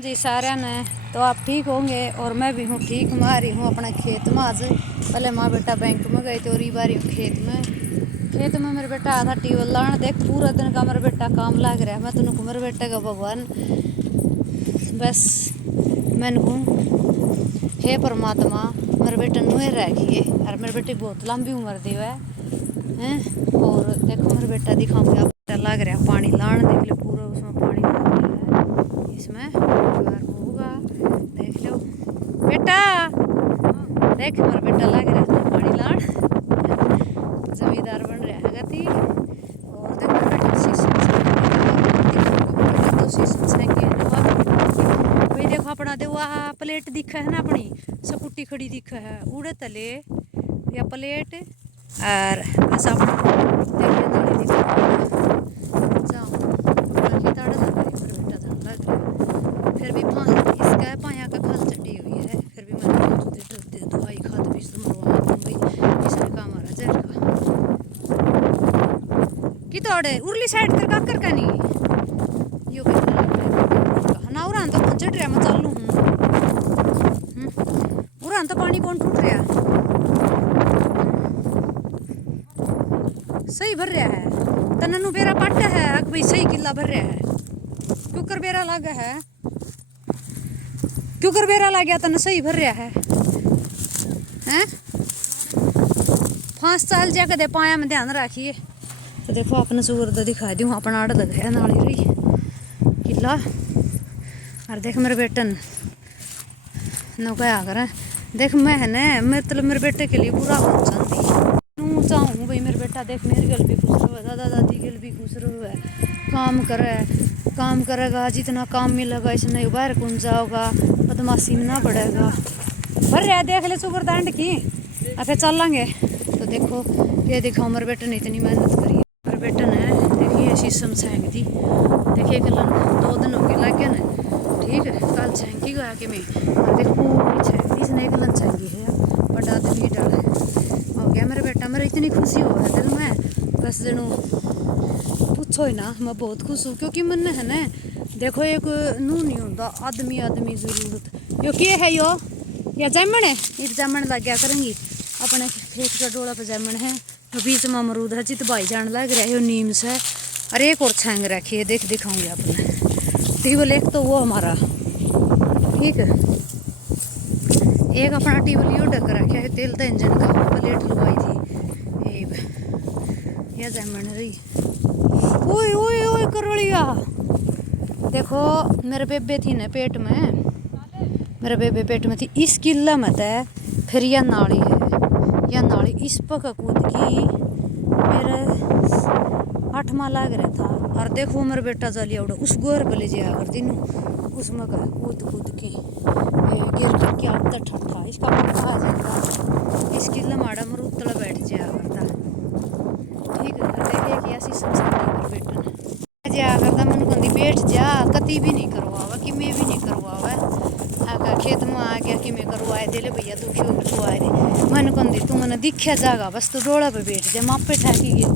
जी सारे ने तो आप ठीक होंगे और मैं भी हूँ ठीक। मैं आ रही हूँ अपना खेत में। आज पहले माँ बेटा बैंक में गए थे और बारी हूँ खेत में मेरे बेटा आया था टीवल लाने। देख पूरा दिन का मेरा बेटा काम लाग रहा है। मैं तो मेरे बेटे का भगवान बस मैंने कहूँ हे परमात्मा मेरे बेटे नुए रखिए और मेरे बेटे बहुत लंबी उम्र दी है हैं। और देखो मेरे बेटा दिखाऊंगा बेटा लग रहा है पानी लाने। देख लो पूरा उसमें पानी लग रहा है इसमें होगा। देख लो बेटा देख मेरा बेटा लग रहा है पानी लान जमींदार बन रहा है गति। और देखो मेरा बेटा भाई देखो अपना दे वहाँ प्लेट दिखा है ना अपनी सकुटी खड़ी दिखा है उड़े तले या प्लेट और बस अपना फिर भी इसका पाया का खल चढ़ी हुई है। फिर भी मैं दवाई खाद भी मरवा दूंगी इसने काम आ रहा जहर की तोड़े उर्ली साइड तेरे का कर नहीं यो ना उरान तो चढ़ रहा मैं चालू हूँ उरान तो पानी कौन टूट रहा सही भर रहा है तननु बेरा पट है भाई सही किला भर रहा है क्योंकर बेरा लगा है क्योंकर बेरा लग गया तन सही भर रहा है हैं 5 साल जा कदे पाया में ध्यान रखिए। तो देखो अपने सुगर तो दिखा दूँ अपना आड़ लगाया नाली रही किला और देख मेरे बेटन नौका कर देख मैं है ना मतलब मेरे बेटे के लिए पूरा चाहती चाहूँ भाई मेरे बेटा देख मेरी गल भी खुश रहो दादा दादी गल भी खुश रहो है काम करेगा जितना काम मिलेगा इसने बाहर कौन जाओगा बदमाशी में ना पड़ेगा भर रहा देख ले सुगर दांड की फिर चलेंगे। तो देखो ये दिखाओ मेरे बेटे ने इतनी मेहनत करी मेरे बेटे ने देखिए शीशम छेंक दी देखिए कल 2 दिन हो गए लग गया ना ठीक है कल छेंकी गया कि मैं देख पूरी छेंक दी इसने कल छेंकी है बड़ा आदमी डाल हो गया मेरे बेटा मेरा इतनी खुशी हो रहा दिल में बस जनू पूछो ही ना मैं बहुत खुश हूँ क्योंकि मन है ना देखो एक नू नहीं होता आदमी जरूरत यो क्या है यो या जामन है एक जामन लग गया करेंगी अपने खेत का डोला पर जामन है बीच में अमरूद है जित भाई जान लग रहा है यो नीम से अरे एक और छांग रखी है देख दिखाऊंगी अपने टेबल एक तो वो हमारा ठीक है एक अपना टेबल यो ढक रखा है तेल तो इंजन का प्लेट लगवाई थी यह जामन रही ओए ओए ओए करोड़िया देखो मेरे बेबे थी ना पेट में मेरे बेबे पेट में थी इस किला में था फिर यह नाली है यह नाली इस पका कूद की मेरे 8वां लाग रहा था और देखो मेरा बेटा चलिया उड़ा उस गोर पर ले जाया कर दिन उसमें का कूद की गिर गिर के आता ठंडा इसका पंखा आ जाता इस किला माड़ा मरूद तला बैठ जाया करता ठीक है देखिए कि ऐसी समझाती मेरे बेटा ने जा करता मन कहती बैठ जा कति भी नहीं करवावा कि मैं भी नहीं करवावा आका खेत में आ गया कि मैं करवाए दे ले भैया दुखी हो करवाए दे मन कहती तू मैंने दिखा जागा बस तू डोला पे बैठ जा मापे ठाकी गई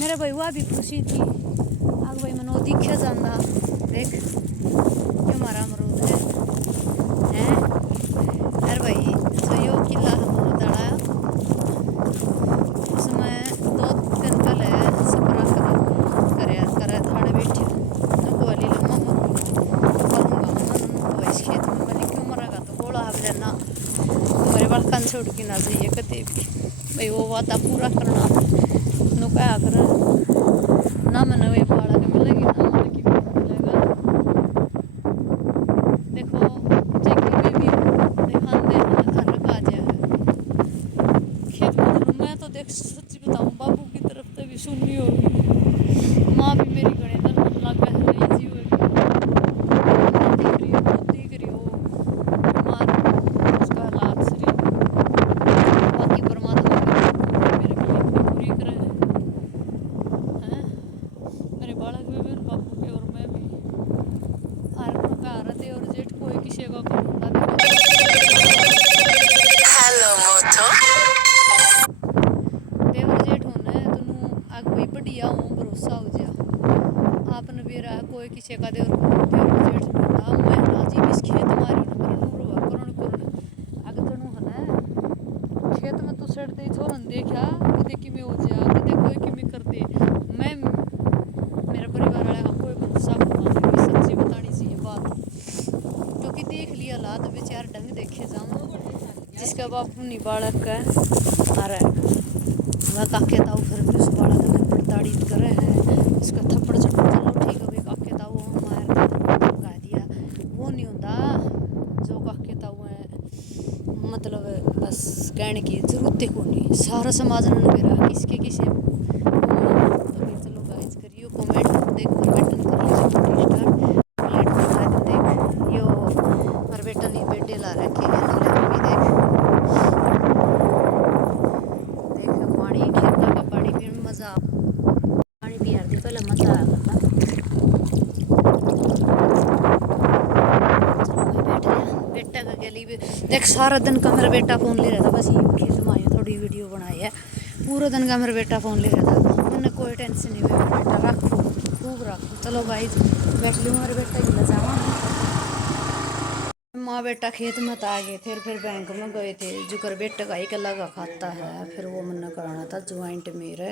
मेरे भाई वह भी खुशी थी आग भाई मैंने वो दिखा जाना देख ये हमारा अमरूद है अरे भाई जो यो किला दड़ा उसमें 2 दिन पहले सपरा करे थाड़े बैठे वाली लम्मा तो इस खेत में मैंने क्यों मरागा तो गोला हाफ जाना तुम्हारे बाल कान छोड़ के ना चाहिए कते भी भाई वो वादा पूरा करना नुकाया कर ना मैंने वे पाड़ा के मिलेगी ना मन की मिलेगा देखो चेकी भी देखा दे घर का जाए खेत में मैं तो देख सच्ची बताऊं बाबू की तरफ से भी सुननी होगी माँ भी मेरी गणे दल मन लगा है नहीं जी होगी दिख रही हो मार उसका हालात सरी बाकी परमात्मा मेरे के लिए पूरी करे हैं मेरे बालक भी मेरे बापू के और मैं भी हर प्रकार दे और जेठ कोई किसी का करूँगा हेलो मोटो देवर जेठ होना है तुनू आग भाई बढ़िया हूँ भरोसा हो जा आपने भी रहा कोई किसी का देवर जेठ मैं हालात बेचार ढंग देखे जाऊँ जिसका बापू नहीं बालक है अरे वह काके ताऊ फिर भी उस बालक ने पड़ताड़ी करे हैं उसका थप्पड़ चप्पड़ चलो ठीक है भाई काके ताऊ मार गा दिया वो नहीं होता जो काके ताऊ है मतलब बस कहने की जरूरत को नहीं सारा समाज ने मेरा किसके किसे तो फिर चलो गाइस करियो कमेंट देख कर बटन कर लीजिए स्टार प्लेट बता दो देख यो और बेटा नहीं बेटे ला रखे हैं भी देख देख पानी खेता का पानी पीने में मजा पानी पिया दी पहले मजा आ गया चलो बैठे बेटा का गली भी देख सारा दिन का मेरा बेटा फोन ले रहा था बस ये खेत में आया थोड़ी वीडियो बनाई है पूरा दिन का मेरा बेटा फोन ले रहा था मैंने कोई टेंशन नहीं मेरा बेटा रखो खूब रखो चलो भाई बैठ लूँ मेरे बेटा की बचावा माँ बेटा खेत में तो आ गए थे फिर बैंक में गए थे जो कर बेटा का एक लगा खाता है फिर वो मन्ना कराना था ज्वाइंट मेरे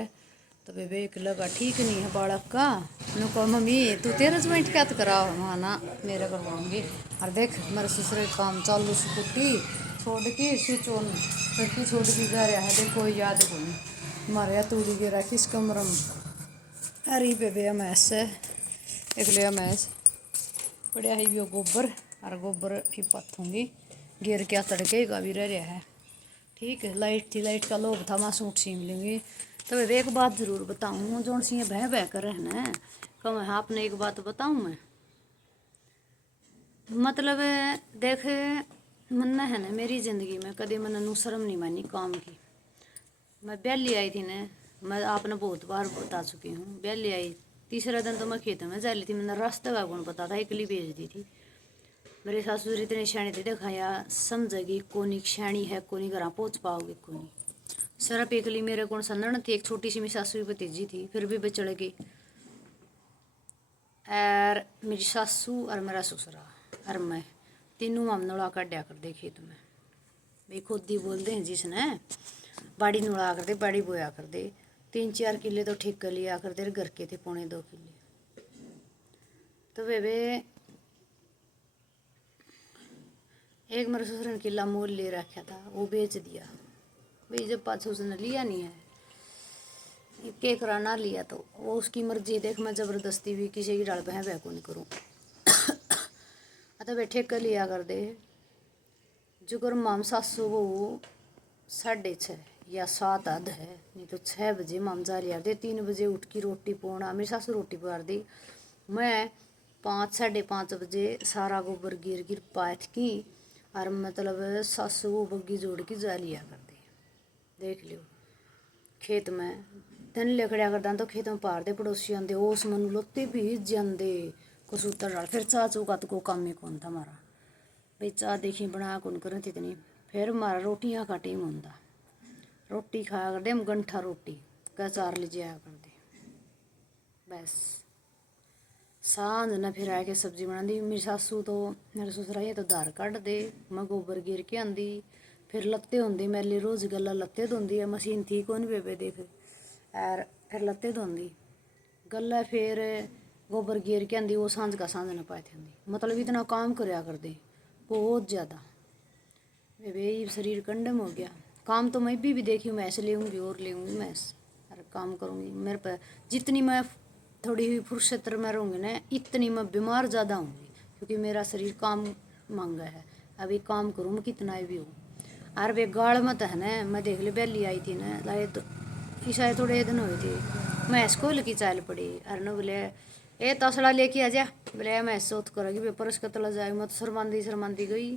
तो बेबे एक लगा ठीक नहीं है बालक का मैं कहो मम्मी तू तेरा ज्वाइंट क्या तो कराओ हाँ ना मेरा करवाऊंगी और देख मेरे ससुर काम चालू स्कूटी छोड़ के स्विच ऑन करके छोड़ के जा रहा है देखो याद को नहीं मारे या तूड़ी गिरा किस कमर में अरे बेबे मैस एक लिया मैस पड़िया ही भी गोबर और गोबर ही पथूंगी गिर के तड़के का भी रह रहा है ठीक है लाइट थी लाइट का लोभ था मैं सूट सीम लूँगी तो एक बात ज़रूर बताऊँ जो सी बह बह कर रहना कम है आपने एक बात बताऊँ मैं मतलब देख मन है ना मेरी ज़िंदगी में कभी मैंने नू शर्म नहीं मानी काम की मैं ब्याली आई थी ना मैं आपने बहुत बार बता चुकी हूँ ब्याली आई तीसरा दिन तो मैं खेत में जा ली थी मैंने रास्ते का कौन पता था इकली भेज दी थी मेरे सासुर इतने शाणी थे दिखाया समझेगी कोनी शाणी है कोनी घर पहुँच पाओगे कोनी सरप एकली मेरे कौन संदन थी एक छोटी सी मेरी सासू की भतीजी थी फिर भी बचड़ गई और मेरी सासू और मेरा ससुरा और मैं तीनों हम नड़ा काटा कर दे खेत में भाई खुद ही बोलते हैं जिसने बाड़ी नुड़ा कर दे बाड़ी बोया कर दे 3-4 किले तो ठीक कर लिया कर दे घर के थे 2.25 किले तो बेबे एक मेरे ससुर ने किला मोल ले रखा था वो बेच दिया भाई जब पाछू उसने लिया नहीं है के कराना लिया तो वो उसकी मर्जी देख मैं ज़बरदस्ती भी किसी की डाल बह को नहीं करूँ अतः बैठे कर लिया कर दे जो कर माम सासू वो 6:30 या 7 आध है नहीं तो 6 बजे माम जा लिया दे 3 बजे उठ की रोटी पोना मेरी सासू रोटी पका दी मैं 5-5:30 बजे सारा गोबर गिर गिर पाथ की और मतलब सासू वो बग्गी जोड़ के जा लिया कर दे देख लियो खेत में दिन लिखड़िया करदा तो खेत में पार दे पड़ोसी आंदे उस मनु लोते भी जाते कसूतर डाल फिर चाह चू का तो को काम ही कौन था हमारा भाई चाह देखी बना कौन करें इतनी फिर हमारा रोटियाँ का टेम होंदा रोटी खाया कर दे हम गंठा रोटी का 4 लीजिए कर दे बस सांझ न फिर आके सब्जी बना दी मेरी सासू तो मेरे ससुरा ये तो दार कट दे मैं गोबर गिर के आंदी फिर लत्ते होंदे मेरे रोज गला लत्ते धोंदी है मशीन थी कौन बेबे देख और फिर लत्ते धोंदी गला फिर गोबर गिर के आंदी वो सांझ का सांझ न पाए थे मतलब इतना काम कराया कर दे बहुत ज़्यादा बेबे शरीर कंडम हो गया काम तो मैं भी देखी मैं ऐसे लेऊँगी और लेऊँगी मैं और काम करूँगी मेरे पर जितनी मैं थोड़ी हुई फुर्सत में रहूँगी ना इतनी मैं बीमार ज़्यादा होंगी क्योंकि मेरा शरीर काम मांगा है अभी काम करूँ मैं कितना भी हो और वे गाड़ मत है ना मैं देख ली बेली आई थी ना लाए तो ईसा थोड़े दिन हुए थे मैं स्कूल की चाल पड़ी और न बोले ए तसड़ा लेके आ जा बोले मैं सोच करोगी पेपर उसका तला जाए मैं तो शर्मांदी गई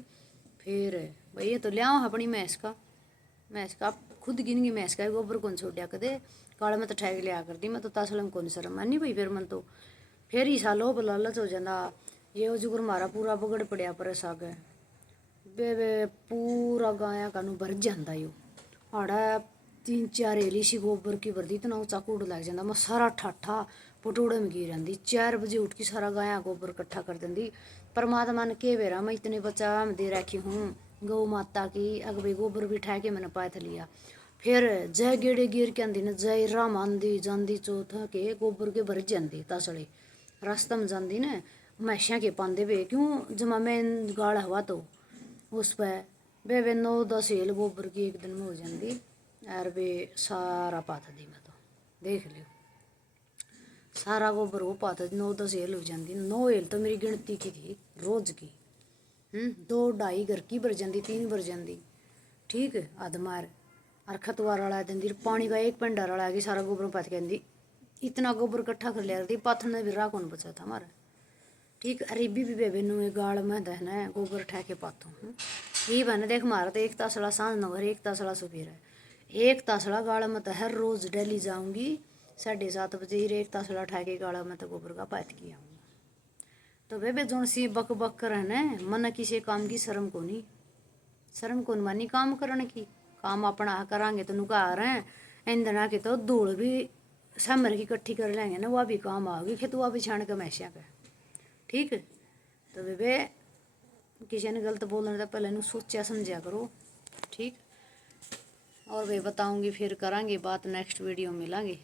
फिर भाई ये तो लिया अपनी मैस का खुद गिन गई मैस का गोबर कौन छोड़ा कदे काला में तो ठैग लिया कर दी मैं तो तसलम कौन शर्म मानी भाई फिर मन तो फिर ही सालो लालच हो जाता ये जुगर मारा पूरा बगड़ पड़िया पर साग बेबे पूरा गाया का भर जाता यो आड़ा 3-4 हेली सी गोबर की भरदी इतना ऊँचा कूड़ लग जाता मैं सारा ठाठा पटोड़े में गिर आती 4 बजे उठ के सारा गाया गोबर इकट्ठा कर देंगी परमात्मा ने के बेरा मैं इतने बच्चा दे रखी हूँ गौ माता की अग भाई गोबर भी ठा के मैंने पाथ लिया फिर जय गेड़े गिर के आंदी न जय राम आंदी जांदी चौथ के गोबर के भर जाती तसड़े रास्ता में जाती न मैशा के पांदे वे क्यों जमा मैं गाड़ हवा तो उस पर वे 9-10 हेल गोबर की एक दिन में हो जाती और वे सारा पाता दी। मैं तो देख लियो सारा गोबर हो पाता 9-10 हेल हो जाती। 9 हेल तो मेरी गिनती की थी रोज की। 2-2.5 घर की भर जाती, 3 भर जाती। ठीक है आदमार और खतवार रला दी पानी का एक पेंडा रला के सारा गोबर पात कहती। इतना गोबर इकट्ठा कर लिया थी पाथर ने भी राह कौन बचा था हमारा। ठीक अरे भी बेबे नु गाड़ में दहना गोबर उठा के पाता हूँ। ये बने देख मारा तो एक तासड़ा सांझ न भर, एक तासड़ा सुबह है। एक तासड़ा गाड़ा में तो हर रोज डेली जाऊंगी 7:30 बजे। एक तासड़ा उठा के गाड़ा में तो गोबर का पात किया हूँ। तो बेबे जोन सी बक बक कर है मन किसी काम की शर्म को नहीं, शर्म कौन मानी काम करने की। काम अपना करांगे तो नुका आ रहे हैं ईंधना के तो धूल भी समर की इकट्ठी कर लेंगे ना, वह भी काम आओगी खेतुआ भी छान के मैसिया का। ठीक है तो बेबे किसी ने गलत बोलने तो पहले नु सोचा समझा करो। ठीक और वे बताऊंगी फिर करांगे बात नेक्स्ट वीडियो मिलांगे।